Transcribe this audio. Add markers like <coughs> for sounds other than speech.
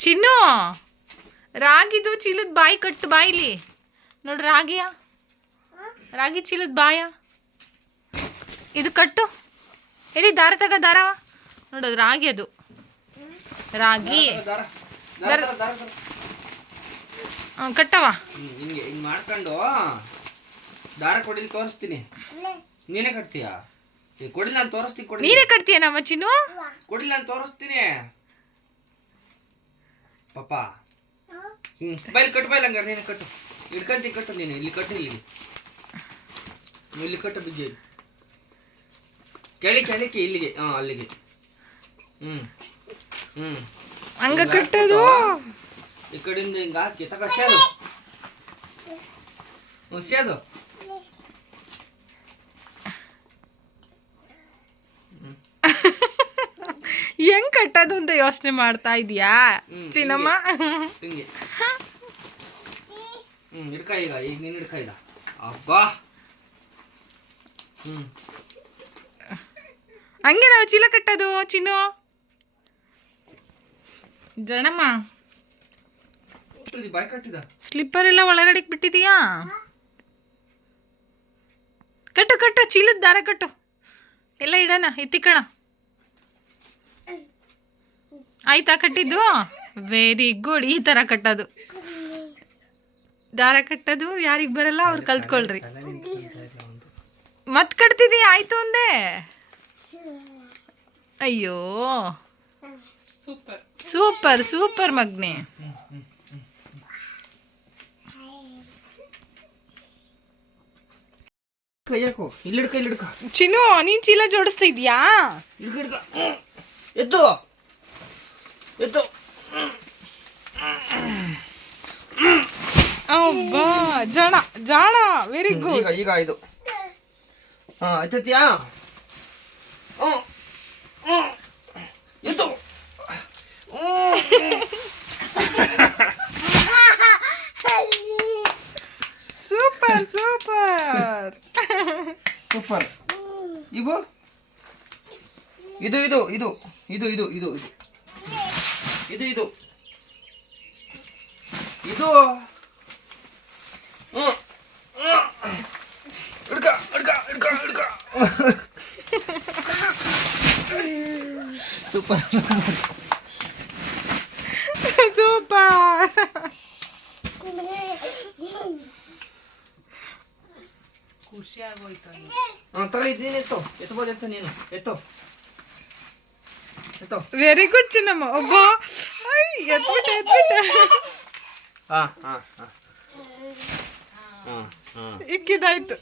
ಚಿನ್ನು! ರಾಗಿದು ಚೀಲದ ಬಾಯಿ ಕಟ್ಟು ಬಾಯಿಲಿ. ನೋಡು ರಾಗಿಯ. ರಾಗಿ ಚೀಲದ ಬಾಯ. ಇದು ಕಟ್ಟು. ಎಲ್ಲಿ ದಾರ ತಗ ದಾರವ ನೋಡೋದು ರಾಗಿ ಅದು. ರಾಗಿ. ಕಟ್ಟವ ಹಿಂಗೆ ಹಿಂಗ್ ಮಾಡ್ಕೊಂಡು ದಾರ ಕೊಡಿಲಿ ತೋರಿಸ್ತೀನಿ. ನೀನೇ ಕಟ್ತೀಯಾ? ಕೊಡಿಲ್ಲ ನಾನು ತೋರಿಸ್ತೀನಿ ಕೊಡಿ ನೀನೇ ಕಟ್ತೀಯ ನಮ್ಮ ಚಿನ್ನು? ಕೊಡಿಲ್ಲ ನಾನು ತೋರಿಸ್ತೀನಿ. ಪಾಪ ಹ್ಮ್ ಬೈಲ್ ಕಟ್ಟು ಬೈಲ್ ಹಂಗಾರೆ ನೀನು ಕಟ್ಟು ಹಿಡ್ಕಂತಿ ಕಟ್ಟು ನೀನು ಇಲ್ಲಿ ಕಟ್ಟು ಇಲ್ಲಿ ಇಲ್ಲಿ ಕಟ್ಟು ಬಿಜ್ಜಿ ಕೆಳಿ ಕೆಳಿಕೆ ಇಲ್ಲಿಗೆ ಹಾ ಅಲ್ಲಿಗೆ ಹ್ಮ್ ಹ್ಮ್ ಹಂಗ ಕಟ್ಟೋದು ಈ ಕಡೆಯಿಂದ ಹಿಂಗ ಹಾಕಿ ತಗ ಸೇದು ಹ್ಞೂ ಸೇದು ಹೆಂಗ್ ಕಟ್ಟೋದು ಅಂತ ಯೋಚನೆ ಮಾಡ್ತಾ ಇದೀಯಾ ಚಿನ್ನಮ್ಮ? ಹಿಂಗೆ. <laughs> ಹ್ಮ್ ಹಿಡ್ಕ ಈಗ ಈಗ ನೀನು ಹಿಡ್ಕ ಈಗ. ಅಬ್ಬಾ! ಹ್ಮ್. ಹಂಗೆ ನಾವು ಚೀಲ ಕಟ್ಟೋದು ಚಿನ್ನು? ಜನಮ್ಮ ಇದು ಬಾಯ್ ಕಟ್ಟಿದ. ಸ್ಲಿಪ್ಪರ್ ಎಲ್ಲ ಒಳಗಡೆ ಬಿಟ್ಟಿದೀಯಾ? ಕಟ್ಟು ಕಟ್ಟು ಚೀಲದ ದಾರ ಕಟ್ಟು. ಎಲ್ಲ ಇಡೋಣ ಎತ್ತಿಕಣ. ಆಯ್ತಾ ಕಟ್ಟಿದ್ದು? ವೆರಿ ಗುಡ್ ಈ ಥರ ಕಟ್ಟೋದು. ದಾರ ಕಟ್ಟೋದು ಯಾರಿಗೆ ಬರಲ್ಲ ಅವ್ರು ಕಲ್ತ್ಕೊಳ್ರಿ. ಮತ್ ಕಟ್ತಿದಿ? ಆಯ್ತು ಅಂದೆ. ಅಯ್ಯೋ. Super super ಮಗ್ನೆ. ಚಿನ್ನು ನೀನ್ ಚೀಲ ಜೋಡಿಸ್ತಾ ಇದೀಯಾ. ಎದ್ದು. ಎದ್ದು <coughs> ಅಬ್ಬಾ ಜಾಣ ಜಾಣ ವೆರಿ ಗುಡ್ ಈಗ ಈಗ ಇದು. ಹಾ ಹ್ಮ್ ಎದ್ದು ಸೂಪರ್ ಸೂಪರ್. ಸೂಪರ್. ಇವು? ಇದು ಇದು ಇದು ಇದು ಇದು ಇದು ಇದು. ಇದು ಇದು. ಇದು. ಹಿಡ್ಕ ಹಿಡ್ಕ ಹಿಡ್ಕ ಹಿಡ್ಕ. ಸೂಪರ್. ಸೂಪರ್ ಖುಷಿ ಆಗೋಯ್ತು ಹಾಂ ತಗೊಳ್ಳಿ ನೀನು ಎತ್ತು. ಎತ್ಬೋದು ಎತ್ತು ನೀನು. ಎತ್ತೋ. ಎತ್ತೋ. Very good Chinnamma. ಒಬ್ಬ ಎದ್ಬಿಟ್ಟೆ ಹಾ ಹಾ ಹಾ ಹಾ ಹಾಂ ಇಕ್ಕಿದಾಯ್ತು